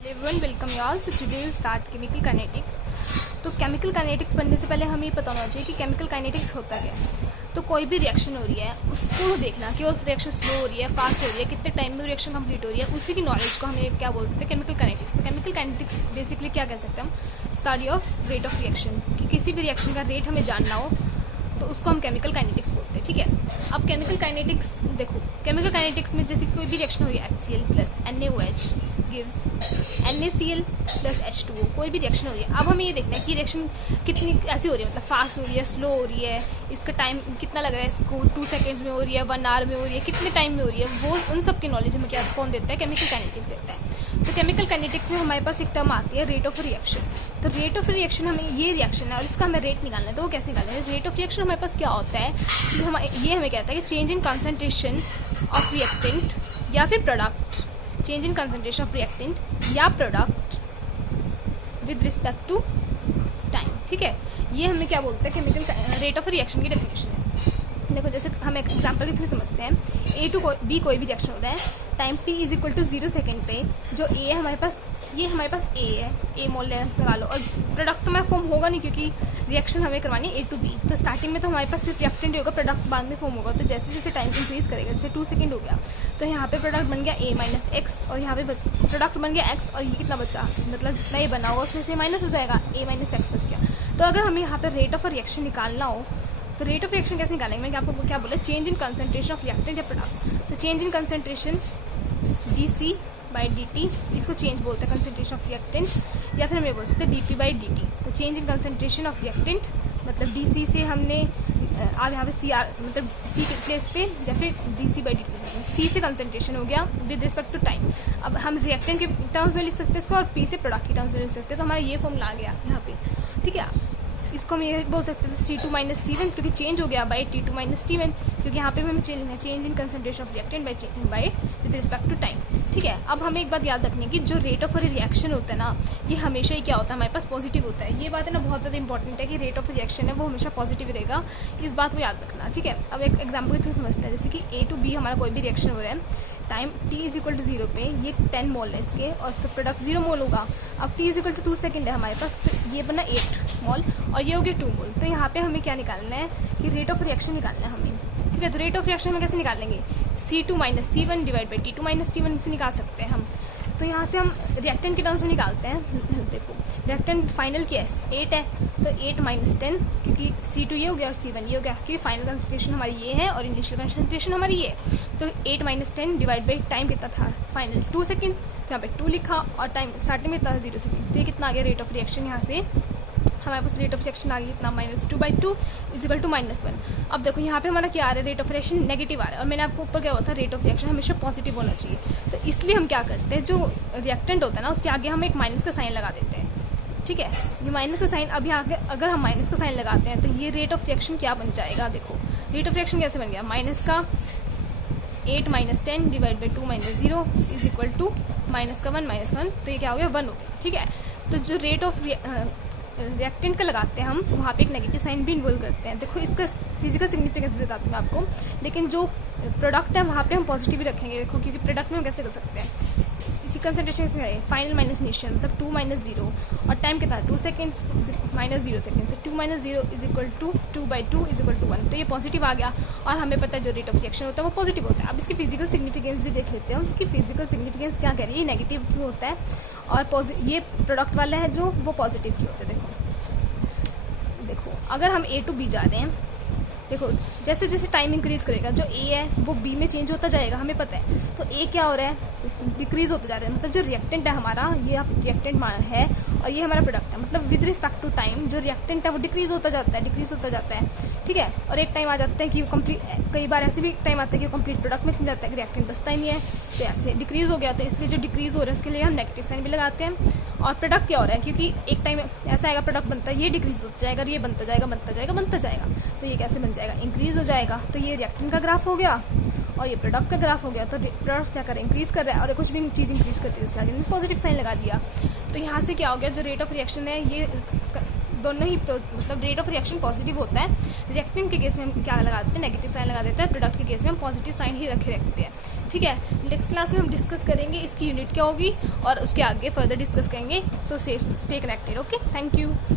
Everyone welcome you all. So today will start chemical kinetics. तो chemical kinetics पढ़ने से पहले हमें पता होना चाहिए कि केमिकल काइनेटिक्स होता क्या है। तो कोई भी रिएक्शन हो रही है उसको देखना कि वो रिएक्शन स्लो हो रही है, फास्ट हो रही है, कितने टाइम में रिएक्शन कंप्लीट हो रही है, उसी की नॉलेज को हमें क्या बोलते हैं, केमिकल काइनेटिक्स। तो केमिकल काइनेटिक्स बेसिकली क्या कह सकते हैं हम, study of rate of reaction. कि किसी भी रिएक्शन का रेट हमें जानना हो तो उसको हम केमिकल काइनेटिक्स बोलते हैं। ठीक है, अब केमिकल काइनेटिक्स देखो, केमिकल काइनेटिक्स में जैसे कोई भी रिएक्शन हो रही है HCl plus NaOH gives NaCl plus H2O, कोई भी रिएक्शन हो रही है। अब हमें ये देखना है कि रिएक्शन कितनी ऐसी हो रही है, मतलब फास्ट हो रही है, स्लो हो रही है, इसका टाइम कितना लग रहा है, इसको 2 सेकेंड्स में हो रही है, 1 आवर में हो रही है, कितने टाइम में हो रही है, वो उन सब की नॉलेज हमें क्या कौन देता है, केमिकल काइनेटिक्स देता है। तो केमिकल काइनेटिक्स में हमारे पास एक टर्म आती है रेट ऑफ रिएक्शन। तो रेट ऑफ रिएक्शन हमें ये रिएक्शन है और इसका हमें रेट निकालना है। तो वो कैसे निकालना है, रेट ऑफ रिएक्शन हमारे पास क्या होता है कि ये हमें कहता है कि change in concentration of reactant या फिर product, change in concentration of reactant या product with respect to time. ठीक है, ये हमें क्या बोलते हैं, केमिकल रेट ऑफ रिएक्शन की डेफिनेशन है। देखो जैसे हम एक एग्जाम्पल के थ्रू समझते हैं, A टू B कोई भी रिएक्शन हो रहा है, time t is equal to 0 second पे जो A है हमारे पास, ये हमारे पास A है, A मोल लगा लो, और प्रोडक्ट तो हमारा फॉर्म होगा नहीं क्योंकि रिएक्शन हमें करवानी है A टू B। तो स्टार्टिंग में तो हमारे पास सिर्फ रिएक्टेंट होगा, प्रोडक्ट बाद में फॉर्म होगा। तो जैसे जैसे टाइम इंक्रीज करेगा, जैसे 2 सेकेंड हो गया तो यहाँ पे प्रोडक्ट बन गया A माइनस एक्स, और यहाँ पे प्रोडक्ट बन गया x, और ये कितना बचा, मतलब जितना ये बना होगा उसमें से माइनस हो जाएगा, A माइनस एक्स बच गया। तो अगर हमें यहाँ पे रेट ऑफ रिएक्शन निकालना हो तो रेट ऑफ रिएक्शन कैसे निकालेंगे, मैंने आपको क्या बोला, change in concentration of reactant या प्रोडक्ट। तो चेंज इन कंसंट्रेशन dC/dt, इसको चेंज बोलते हैं कंसंट्रेशन ऑफ रिएक्टेंट, या फिर हम ये बोल सकते हैं dP/dt। तो change in concentration of reactant मतलब DC से हमने आप यहाँ पे CR मतलब C के प्लेस पे, या फिर dC/dt, C से कंसंट्रेशन हो गया विद रिस्पेक्ट टू टाइम। अब हम रिएक्टेंट के टर्म्स में लिख सकते हैं इसको, और P से प्रोडक्ट के टर्म्स में लिख सकते हैं। तो हमारा ये फॉर्मूला आ गया यहाँ पे। ठीक है, इसको हम ये बोल सकते हैं C2 माइनस C1 क्योंकि चेंज हो गया बाय T2 माइनस T1, क्योंकि यहाँ पे हमें change in concentration of reactant by with respect to time. ठीक है, अब हमें एक बात याद रखनी है कि जो रेट ऑफ रिएक्शन होता है ना, ये हमेशा ही क्या होता है, हमारे पास पॉजिटिव होता है। ये बात है ना बहुत ज़्यादा इंपॉर्टेंट है कि रेट ऑफ रिएक्शन है वो हमेशा पॉजिटिव रहेगा, इस बात को याद रखना। ठीक है, अब एक एग्जाम्पल के समझते हैं, जैसे कि A टू B हमारा कोई भी रिएक्शन हो रहा है, time t is equal to 0 पे ये 10 मोल है इसके, और तो प्रोडक्ट 0 मोल होगा। अब t is equal to 2 second है हमारे पास, तो ये बना 8 मोल और ये हो गया 2 मोल। तो यहाँ पे हमें क्या निकालना है कि रेट ऑफ रिएक्शन निकालना है हमें। ठीक है, तो रेट ऑफ रिएक्शन में कैसे निकालेंगे, C2 minus C1 divide by T2 minus T1 से निकाल सकते हैं हम। तो यहाँ से हम रिएक्टेंट के टर्म्स में निकालते हैं। देखो रिएक्टेंट फाइनल क्या है, 8 है, तो 8 माइनस 10, क्योंकि C2 ये हो गया और C1 ये हो गया, क्योंकि फाइनल कंसंट्रेशन हमारी ये है और इनिशियल कंसंट्रेशन हमारी ये है। तो 8 माइनस 10 डिवाइड बाई टाइम कितना था, फाइनल 2 सेकेंड्स, तो यहाँ पे 2 लिखा, और टाइम स्टार्टिंग में कितना था 0 सेकेंड। तो ये कितना आ गया रेट ऑफ रिएक्शन, यहाँ से हमारे पास रेट ऑफ रिएक्शन आ गई कितना, -2/2 इज इक्वल टू -1। अब देखो यहाँ पे हमारा क्या आ रहा है, रेट ऑफ रिएक्शन नेगेटिव आ रहा है, और मैंने आपको ऊपर क्या होता है, रेट ऑफ रिएक्शन हमेशा पॉजिटिव होना चाहिए। तो इसलिए हम क्या करते हैं, जो रिएक्टेंट होता है ना उसके आगे हम एक माइनस का साइन लगा देते हैं। ठीक है, ये माइनस का साइन, अब यहाँ अगर हम माइनस का साइन लगाते हैं तो ये रेट ऑफ रिएक्शन क्या बन जाएगा, देखो रेट ऑफ रिएक्शन कैसे बन गया, माइनस का 8 minus 10 divide by 2 minus 0 is equal to minus का 1, तो ये क्या हो गया 1 हो गया। ठीक है, तो जो रेट ऑफ रिएक्टेंट का लगाते हैं हम, वहाँ पे एक नेगेटिव साइन भी इन्वॉल्व करते हैं। देखो इसका फिजिकल सिग्निफिकेंस भी बताती हूँ आपको, लेकिन जो प्रोडक्ट है वहाँ पे हम पॉजिटिव ही रखेंगे। देखो क्योंकि प्रोडक्ट में हम कैसे कर सकते हैं, इसी कंसंट्रेशन से है फाइनल माइनस इनिशियल, मतलब 2 माइनस 0, और टाइम कितना 2 सेकेंड्स माइनस 0 सेकेंड, तो 2 minus 0 is equal to 2/2 is equal to 1। तो ये पॉजिटिव आ गया, और हमें पता है जो रेट ऑफ रिएक्शन होता है वो पॉजिटिव होता है। अब इसकी फिजिकल सिग्निफिकेंस भी देख लेते हैं कि फिजिकल सिग्निफिकेंस क्या कह रही है, नेगेटिव क्यों होता है, और ये प्रोडक्ट वाला है जो वो पॉजिटिव क्यों होता है। देखो अगर हम A टू B जा रहे हैं, देखो जैसे जैसे टाइम इंक्रीज करेगा जो A है वो B में चेंज होता जाएगा, हमें पता है। तो A क्या हो रहा है, डिक्रीज होता जा रहा है, मतलब जो रिएक्टेंट है हमारा, ये रिएक्टेंट है और ये हमारा प्रोडक्ट है, मतलब विद रिस्पेक्ट टू टाइम जो रिएक्टेंट है वो डिक्रीज होता जाता है। ठीक है, और एक टाइम आ जाता है कि वो कंप्लीट, कई बार ऐसे भी टाइम आता है कि वो कंप्लीट प्रोडक्ट में जाता है, रिएक्टेंट बचता ही नहीं है, तो ऐसे डिक्रीज हो गया। तो इसलिए जो डिक्रीज हो रहा है उसके लिए हम नेगेटिव साइन भी लगाते हैं। और प्रोडक्ट क्या हो रहा है, क्योंकि एक टाइम ऐसा आएगा प्रोडक्ट बनता है, ये डिक्रीज होता जाएगा, ये बनता जाएगा, तो ये कैसे बन जाएगा, इंक्रीज हो जाएगा। तो ये रिएक्टेंट का ग्राफ हो गया और ये प्रोडक्ट का ग्राफ हो गया। तो प्रोडक्ट क्या करे, इंक्रीज कर रहा है, और कुछ भी चीज़ इंक्रीज करती है उसके आगे पॉजिटिव साइन लगा दिया। तो यहाँ से क्या हो गया, जो रेट ऑफ रिएक्शन है ये दोनों ही मतलब रेट ऑफ रिएक्शन पॉजिटिव होता है। रिएक्टेंट के केस में हम क्या लगा देते हैं, नेगेटिव साइन लगा देते हैं। प्रोडक्ट के केस में हम पॉजिटिव साइन ही रखते हैं। ठीक है, नेक्स्ट क्लास में हम डिस्कस करेंगे इसकी यूनिट क्या होगी और उसके आगे फर्दर डिस्कस करेंगे। So stay connected. Okay, thank you.